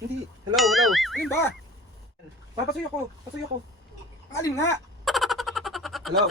Hindi. Hello, hello. Alin ba? Papasuy ako. Pasuy ako. Alin nga? Hello.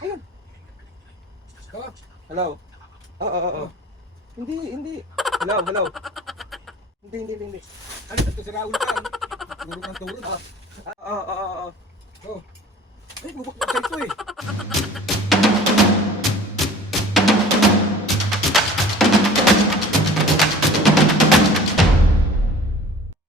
Ayun. Oh, Hello. Oo. Hindi, hindi. Hello, hello. Hindi. alin ito si Raul ka? Turo ng turo. Oo. Oh. Ay, bubukbuk sa ito eh.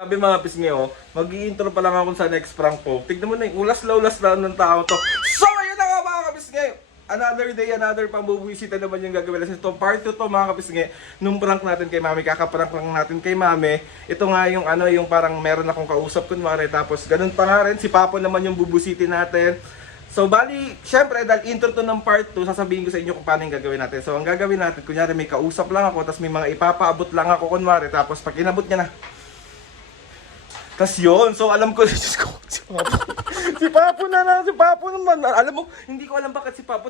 Sabi mga pisngi, mag-i-intro pa lang ako sa next prank po. Tignan mo na yung ulas lang ng tao to. So, ayun na nga mga kapisngi. Another day, another pambubuisita naman yung gagawin natin. Ito, part 2 to mga kapisngi. Nung prank natin kay Mami, kakaprank lang natin kay Mami. Ito nga yung yung parang meron akong kausap kunwari. Tapos ganun pa nga rin, si Papo naman yung bubusitin natin. So, bali, syempre, dahil intro to ng part 2, sasabihin ko sa inyo kung paano yung gagawin natin. So, ang gagawin natin, kunyari may kausap lang ako, tapos may mga ipapaabot lang ako kunwari. Tapos pag inabot niya na, tas yun, so alam ko, Diyos ko, si Papo naman, alam mo, hindi ko alam bakit si Papo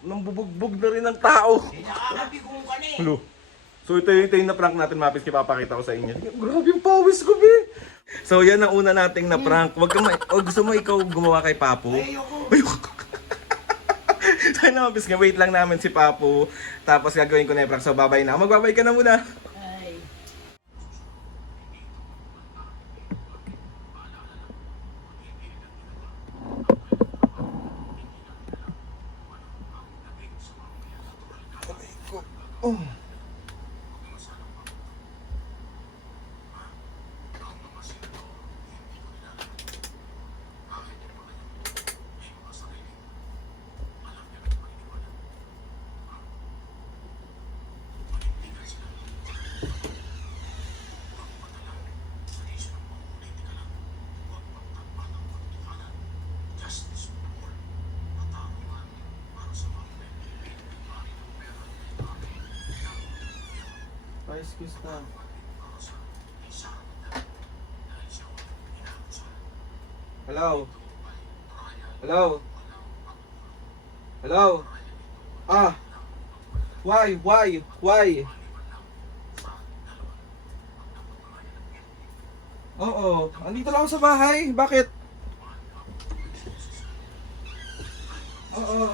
nambubugbog na rin ng tao. Nakakabi kong ka na eh. Hello. So ito yung na prank natin, Mapis, papakita ko sa inyo. Grabe yung pawis ko, be. So yan ang una nating na prank. Wag ka gusto mo ikaw gumawa kay Papo? Ayoko. So yun na, Mapis, wait lang namin si Papo. Tapos gagawin ko na yung prank. So babay na. Magbabay ka na muna. Ay. Oh. Excuse na. Hello? Hello? Ah! Why? Oo, andito lang ako sa bahay. Bakit? Oo.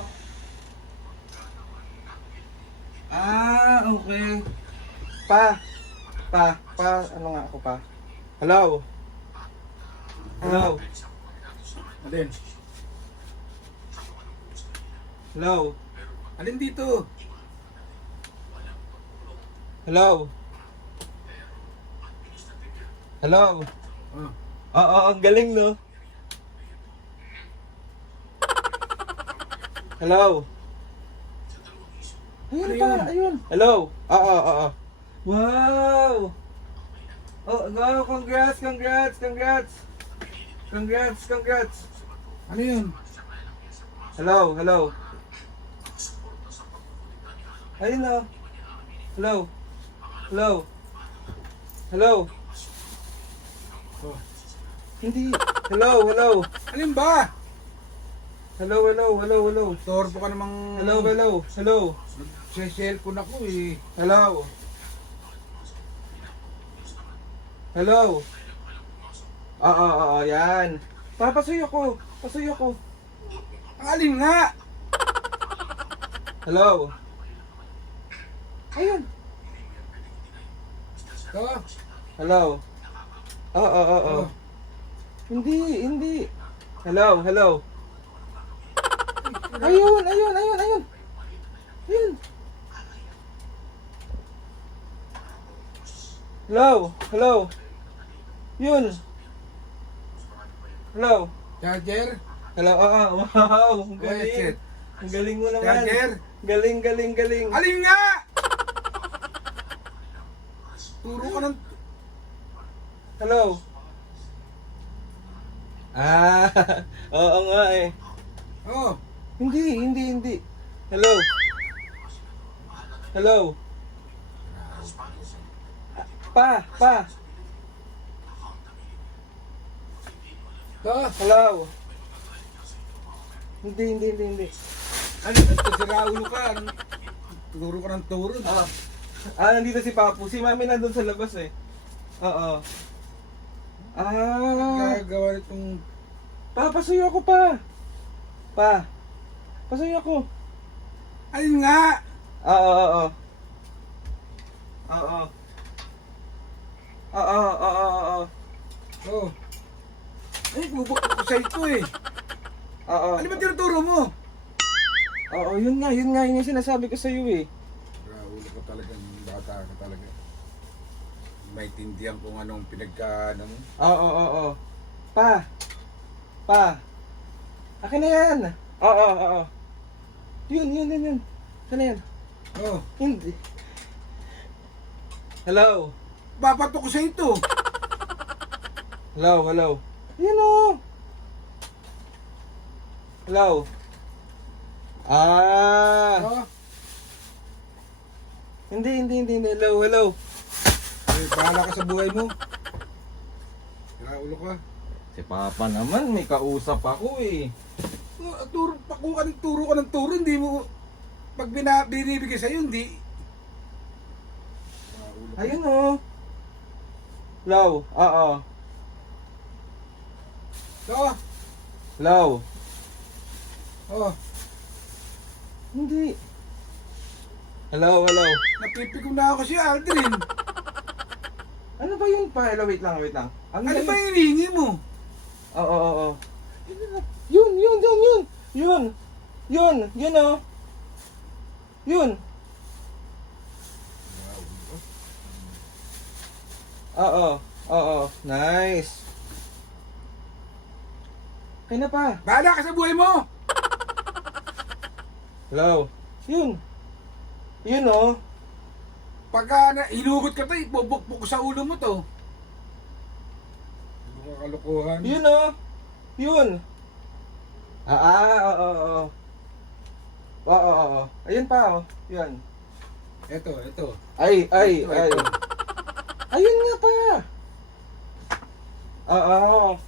Ah, okay. Ano nga ako pa? Hello? Alin? Hello? Alin dito? Hello? Oh. Oo, ang galing, no? Hello? Ayun Ano pa, yun? ayun. Hello? Oo. Wow! Oh, no, congrats! Ano yun? Hello? Ayun na. Hello? Oh. Hindi. Hello? Alin ba? Hello? Torbo ka namang... Hello? Nag-cellphone ako eh. Hello? Oo, yan. Pasuy ako. Alin nga? Hello? Ayun. Oh. Hello? Oo. Oh. Hindi. Hello? Ayun. Hello? Yun. Hello? Charger? Hello? Wow. Ang Where is galing. it? Ang galing mo naman. Charger? Galing. Alin nga? Turo ka ng... Hello? Ah, oo nga eh. Oh. Hindi. Hello? Pa. Oh. Hello? Hindi. Alin ito si Raul ka? Turo ka ng turo. Nandito si Papu. Si Mami nandun sa labas eh. Oo. Ah. Gagawa nitong... Pa, pasuyo ako pa. Pa. Pasuyo ako. Ayun nga! Oo, oo. Oo. Oo, oo, oo. Oh. Ay, bubukod ko sa ito eh. Oo. Ano ba tinuturo mo? Oo, yun nga yung sinasabi ko sa iyo eh. Ulo ko talaga, bata ka talaga. Maintindihan kung anong pinagkaano mo. Oo, oo, oo. Pa. Pa. Akin na yan. Oo, oo. Yun. Akin na yan. Oh, Hindi. Hello. babato ko sa ito. Hello. Yan o. Hello. Ah. Oh, Hindi. Hello. ay, bahala ka sa buhay mo. Ulo ka. Si Papa naman, may kausap ako eh. Turo, kung anong turo ka ng turo, hindi mo... Pag binibigay sa'yo, hindi... Ulo ka. Ayun o. Hello. Oo. Oh, Hello. oh, Hindi. Hello. napipigong na ako si Aldrin. Ano ba yun pa? Hello, wait lang. Ano ba yung hinihingi mo? Oo. Yun o. Yun. Oo. Nice. Kaya na pa. Bahala ka sa buhay mo! Hello. Yun o. Pagka hinugot ka to, ibubukbuk ko sa ulo mo to. Ano ka kalukuhan? Yun o. Yun. Oo. Oo. Ayun pa o. Yun. Ito. Ay. Ito. Ayun nga pa. Oo.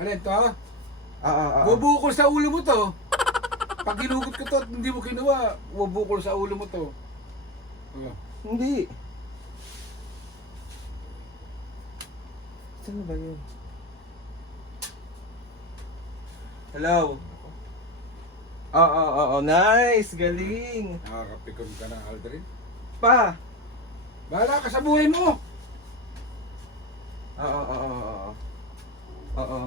Ano ito? Oo. Bubukol sa ulo mo to. Pag hinugot ko to at hindi mo kinuha, bubukol sa ulo mo to. Oh. Hindi. Saan ba yun? Hello. Oo. Nice. Galing. Nakakapikon ka na, Aldrin. Pa. Bahala ka sa buhay mo! Oo.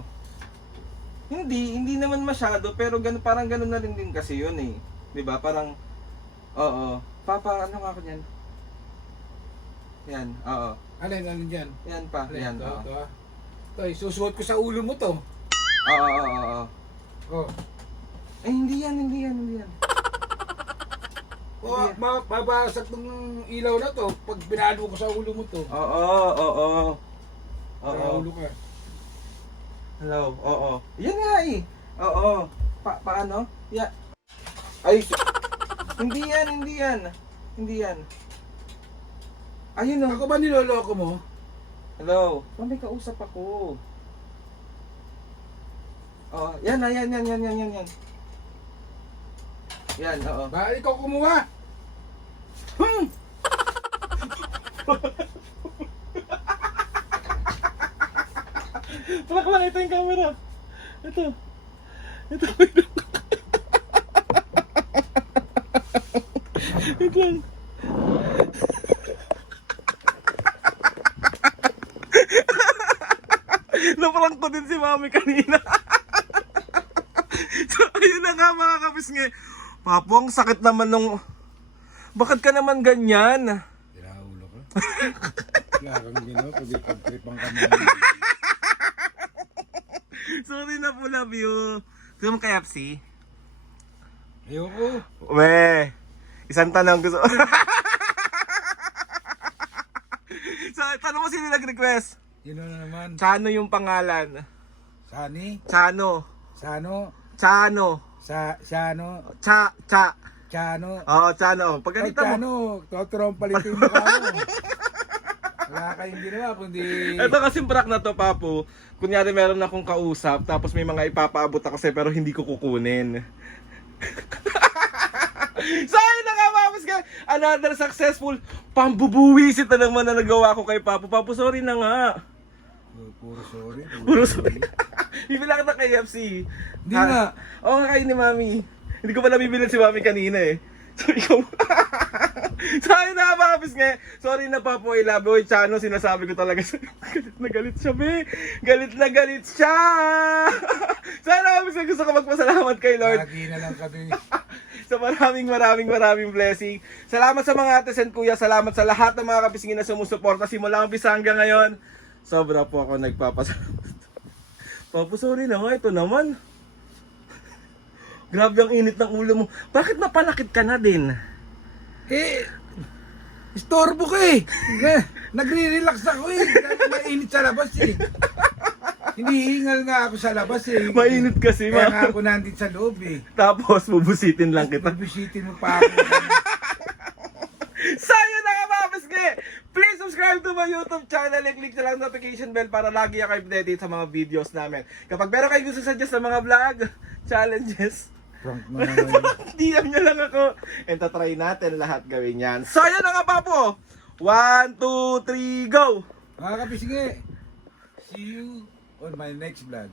Hindi naman masyado, pero parang ganun na rin din kasi yun eh. 'Di ba? Parang oo. Papa, ano nga ako niyan? Yan, oo. Alin dyan? Yan pa, Alin, yan. ito, Oo. ito ah. Ito, isusuot ko sa ulo mo to. Oo. Oh. Eh, hindi yan. Oh, mabasag ng ilaw na to pag binalo ko sa ulo mo to. Oo. Sa ulo ka. Hello, oo. Yan nga eh. Oo. Paano? Yeah. Ay, hindi yan. Ayun o. Ako ba niloloko mo? Hello. May kausap ako. Oh, yan. Yan, oo. Ba, ikaw kumuha? Palak lang, ito yung camera. Ito. Wait lang. Naprank ko din si Mami kanina. So, ayun na nga mga kapisngi. Papo, ang sakit naman nung... Bakit ka naman ganyan? Tinaulo ka. Wala kang ginawa, pwede pag-tripang kami. Sorry na po, love you. Gusto mo KFC? Ayoko. We, isang tanong gusto. So, tanong mo sino nag-request? Yun na naman. Chano yung pangalan. Sani? Chano. Sano? Chano. Siano? Cha. Chano? Oo, Chano. Pag Ay, ganito mo. Chano, totorong palitin mo ka mo. Wala kayong ginawa, kundi... Ito kasing prank na to, Papu. Kunyari meron akong kausap, tapos may mga ipapaabot ako sa'yo pero hindi ko kukunin. So ayun na nga mga kapisngay, another successful pambubuwisit na naman na nagawa ko kay Papu. Papu, sorry na nga. Puro sorry. Puro sorry. Bibili ka ng KFC. Hindi nga. Oo nga kayo ni Mami. Hindi ko pala bibilin si Mami kanina eh. So ikaw. So ayun na mga kapisngay. Sorry na Papu, I love you. Chano, sinasabi ko talaga sa'yo. Galit na galit siya, be. Galit na galit siya. Sana kapisngay, gusto ko magpasalamat kay Lord. Lagi na lang kami. So maraming blessing. Salamat sa mga ates and kuya. Salamat sa lahat ng mga kapisngin na sumusuporta. Simula umpisa hanggang ngayon. Sobra po ako nagpapasalamat. Papu, sorry na nga. Ito naman. Grabe ang init ng ulo mo. Bakit napanakit ka na din? Istorbo ka eh. Nagre-relax ako eh. Mainit sa labas eh. Hinihingal nga ako sa labas eh. Mainit kasi, Kaya ma. nga ako nandito sa loob eh. Tapos bubusitin lang kita. Pagbisitin mo pa ako. So yun na nga mga kapisngin. Please subscribe to my YouTube channel and click na lang notification bell para lagi kayo updated sa mga videos namin. Kapag meron kayo gusto suggest sa mga vlog, challenges, Prank na naman. DM nyo lang ako. And tatry natin lahat gawin yan. So yun na nga Papu. 1, 2, 3, go! Mga kapisngi, see you on my next vlog.